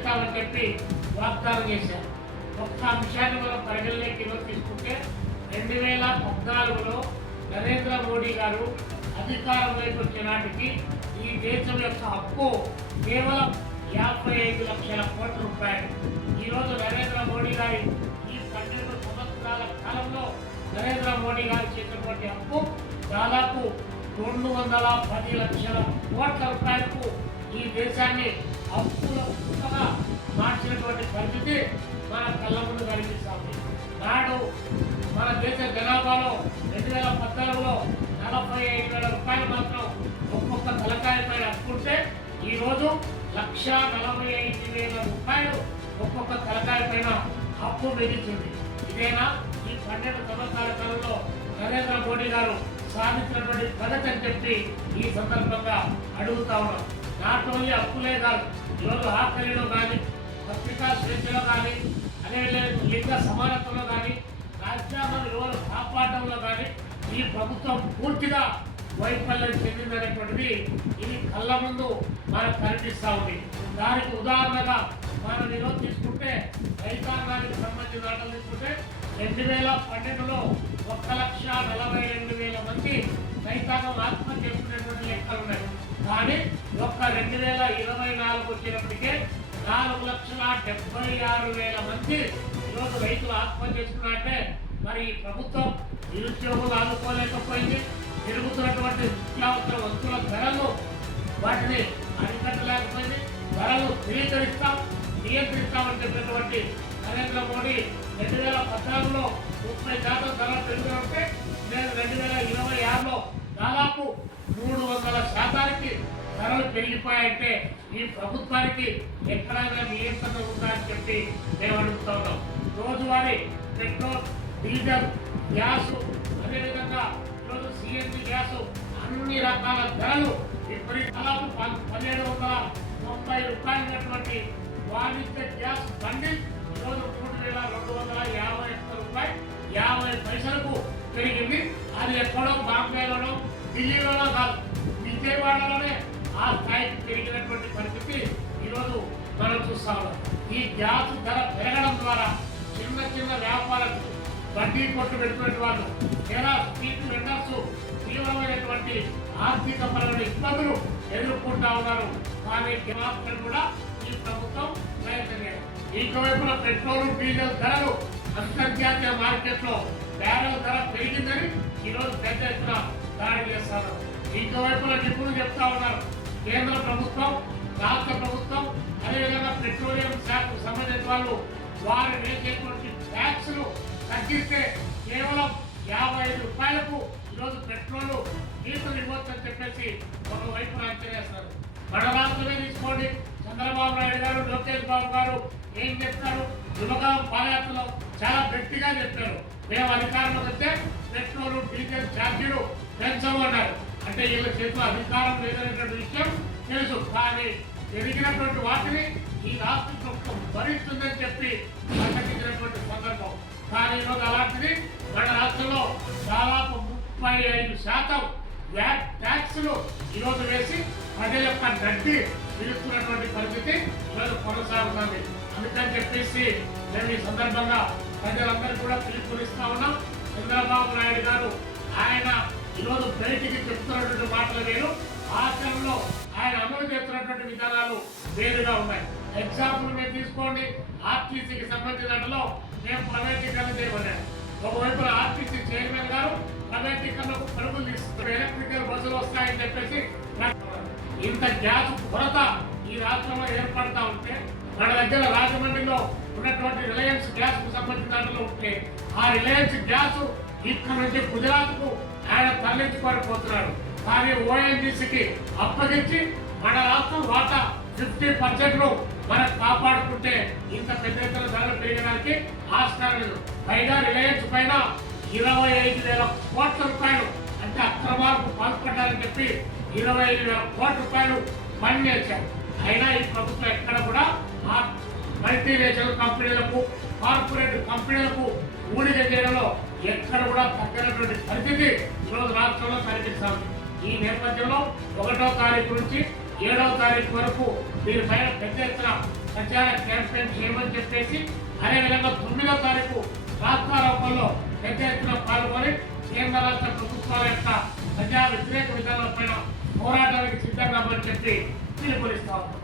చేస్తామని చెప్పి వాగ్దానం చేశారు. ఒక్క అంశాన్ని మనం పరిగణలోకి తీసుకుంటే 2014లో నరేంద్ర మోడీ గారు అధికారంలోకి వచ్చిన నాటికి ఈ దేశం యొక్క అప్పు కేవలం 55 లక్షల కోట్ల రూపాయలు. ఈరోజు నరేంద్ర మోడీ గారి ఈ 12 సంవత్సరాల కాలంలో నరేంద్ర మోడీ గారు చేసినటువంటి అప్పు దాదాపు 210 లక్షల కోట్ల రూపాయలకు ఈ దేశాన్ని అప్పుల పుట్టగా మార్చినటువంటి పరిస్థితి మన కళ్ళ ముందు కనిపిస్తుంది. నాడు మన దేశ జనాభాలో 2014లో 45,000 రూపాయలు మాత్రం ఒక్కొక్క తలకాయపై అప్పుంటే ఈరోజు 1,45,000 రూపాయలు ఒక్కొక్క తలకాయ పైన అప్పు మిగిలింది. ఇదేనా ఈ 12 సంవత్సరాల కాలంలో నరేంద్ర మోడీ గారు సాధించినటువంటి ప్రగతి అని చెప్పి ఈ సందర్భంగా అడుగుతా ఉన్నాం. నాట్ ఓన్లీ అప్పులే కాదు, ఈరోజు ఆఖరిలో కానీ, పత్రికా స్వేచ్ఛలో కానీ, అదే లింగ సమానత్వంలో కానీ, రాజ్యాంగ విలువలు కాపాడడంలో కానీ ఈ ప్రభుత్వం పూర్తిగా వైఫల్యం చెందిందనేటువంటిది ఇది కళ్ళ ముందు మనకు కనిపిస్తూ ఉంది. దానికి ఉదాహరణగా మనం ఈరోజు తీసుకుంటే రైతాంగానికి సంబంధించిన దాంట్లో తీసుకుంటే 2012లో 1,42,000 మంది రైతాంగం ఆత్మహత్య చేసుకునేటువంటి లెక్కలు ఉన్నాయి. కానీ ఒక్క 2024 వచ్చినప్పటికే 4,76,000 మంది ఈరోజు రైతులు ఆత్మహత్య చేసుకున్నారంటే మరి ఈ ప్రభుత్వం నిరుద్యోగులు ఆదుకోలేకపోయింది. పెరుగుతున్నటువంటి నిత్యావసర వస్తువుల ధరలు వాటిని అరికట్టలేకపోయింది. ధరలు నియంత్రిస్తామని చెప్పినటువంటి నరేంద్ర మోడీ 2014లో 30% ధరలు పెరుగుతుంటే నేను 2026లో దాదాపు 300% ధరలు పెరిగిపోయాయంటే ఈ ప్రభుత్వానికి ఎక్కడైనా నియంత్రణ ఉందా అని చెప్పి మేము అడుగుతా ఉన్నాం. రోజువారీ పెట్రోల్, డీజిల్, గ్యాస్, అదేవిధంగా ఈరోజు సిఎన్జి గ్యాస్ అన్ని రకాల ధరలు దాదాపు 1,790 రూపాయలు ఉన్నటువంటి వాణిజ్య గ్యాస్ బండి ఈరోజు 3,251 రూపాయలు 50 పైసలకు పెరిగింది. అది ఎక్కడో బాంబేలోనో ఢిల్లీలోనో కాదు, విజయవాడలోనే ఆ స్థాయికి పెరిగినటువంటి పరిస్థితి ఈరోజు మనం చూస్తా ఉన్నాం. ఈ గ్యాస్ ధర పెరగడం ద్వారా చిన్న చిన్న వ్యాపారాలు, వడ్డీ కొట్టు పెట్టుకునే వాళ్ళు, లేదా స్ట్రీట్ వెండర్స్ తీవ్రమైనటువంటి ఆర్థిక పరమైన ఇబ్బందులు ఎదుర్కొంటా ఉన్నారు. కానీ మాత్రం కూడా ఈ ప్రభుత్వం ప్రయత్నం. ఇంకోవైపున పెట్రోల్, డీజిల్ ధరలు అంతర్జాతీయ మార్కెట్లో బ్యారెల్ ధర పెరిగిందని ఈరోజు పెద్ద ఎత్తున దాడి చేస్తారు. ఇంకోవైపున నిపుణులు చెప్తా ఉన్నారు, కేంద్ర ప్రభుత్వం, రాష్ట్ర ప్రభుత్వం, అదేవిధంగా పెట్రోలియం శాఖకు సంబంధించిన వాళ్ళు వారు వేసేటువంటి ట్యాక్స్లు తగ్గిస్తే కేవలం 55 రూపాయలకు ఈరోజు పెట్రోల్, డీజిల్ ఇవ్వచ్చని చెప్పేసి ఒకవైపు అంచనేస్తారు. మన రాష్ట్రమే తీసుకోండి, చంద్రబాబు నాయుడు గారు, లోకేష్ బాబు గారు ఏం చెప్తారు? యువకాలం పాదయాత్రలో చాలా గట్టిగా చెప్పారు, మేము అధికారంలోకి వస్తే పెట్రోల్, డీజిల్ ఛార్జీలు పెంచమన్నారు. అంటే వీళ్ళ చేతిలో అధికారం లేదనేటువంటి విషయం తెలుసు. కానీ పెరిగినటువంటి వాటిని ఈ రాష్ట్ర ప్రభుత్వం భరిస్తుందని చెప్పి ప్రకటించినటువంటి సందర్భం. కానీ ఈరోజు అలాంటిది మన రాష్ట్రంలో దాదాపు 35% వ్యాట్ ట్యాక్స్లు ఈరోజు వేసి ప్రజల యొక్క గడ్డి పిలుస్తున్నటువంటి పరిస్థితి ఈరోజు కొనసాగుతుంది. అందుకని చెప్పేసి మేము ఈ సందర్భంగా ప్రజలందరూ కూడా పిలుపునిస్తా ఉన్నాం. చంద్రబాబు నాయుడు గారు ఆయన ఈరోజు బయటికి చెప్తున్నటువంటి మాటలు వేరు, ఆచరణలో ఆయన అమలు చేస్తున్నటువంటి విధానాలు వేరుగా ఉన్నాయి. ఎగ్జాంపుల్ మీరు తీసుకోండి, ఆర్టీసీకి సంబంధించిన దాంట్లో మేము ప్రైవేటీకరణ చేయమన్నాడు. ఒకవైపు ఆర్టీసీ చైర్మన్ గారు ప్రైవేటీకరణకు పరుగులు తీస్తున్నారు, ఎలక్ట్రికల్ బస్సులు వస్తాయని చెప్పేసి. ఇంత గ్యాస్ కొరత ఈ రాష్ట్రంలో ఏర్పడతా ఉంటే మన దగ్గర రాజమండ్రిలో ఉన్నటువంటి రిలయన్స్ గ్యాస్ కు సంబంధించిన దాంట్లో ఉంటే ఆ రిలయన్స్ గ్యాస్ ఇక్కడ నుంచి గుజరాత్ కు ఆయన తరలించుకోకపోతున్నాడు. కానీ ఓఎన్జీసీకి అప్పగించి మన రాష్ట్రం వాటా 50% మనం కాపాడుకుంటే ఇంత పెద్ద ఎత్తున ధరలు పెరగడానికి ఆస్కారం లేదు. పైగా రిలయన్స్ పైన 25,000 కోట్ల రూపాయలు అంటే అక్రమాలకు పాల్పడ్డారని చెప్పి 25,000 కోట్ల రూపాయలు ఫండ్ చేశారు. అయినా ఈ ప్రభుత్వం ఎక్కడ కూడా ఆ మల్టీనేషనల్ కంపెనీలకు, కార్పొరేట్ కంపెనీలకు ఊడిగ చేయడంలో ఎక్కడ కూడా తగ్గినటువంటి పరిస్థితి ఈరోజు రాష్ట్రంలో కనిపిస్తాం. ఈ నేపథ్యంలో 1వ తారీఖు నుంచి 7వ తారీఖు వరకు దీనిపైన పెద్ద ఎత్తున ప్రచార క్యాంపెయిన్ చేయమని చెప్పేసి, అదేవిధంగా 9వ తారీఖు రాస్తారోకల్లో పెద్ద ఎత్తున పాల్గొని కేంద్ర రాష్ట్ర ప్రభుత్వాల యొక్క ప్రజా వ్యతిరేక విధానాలపైన పోరాటానికి సిద్ధంగా చెప్పి పిలుపునిస్తా ఉన్నాం.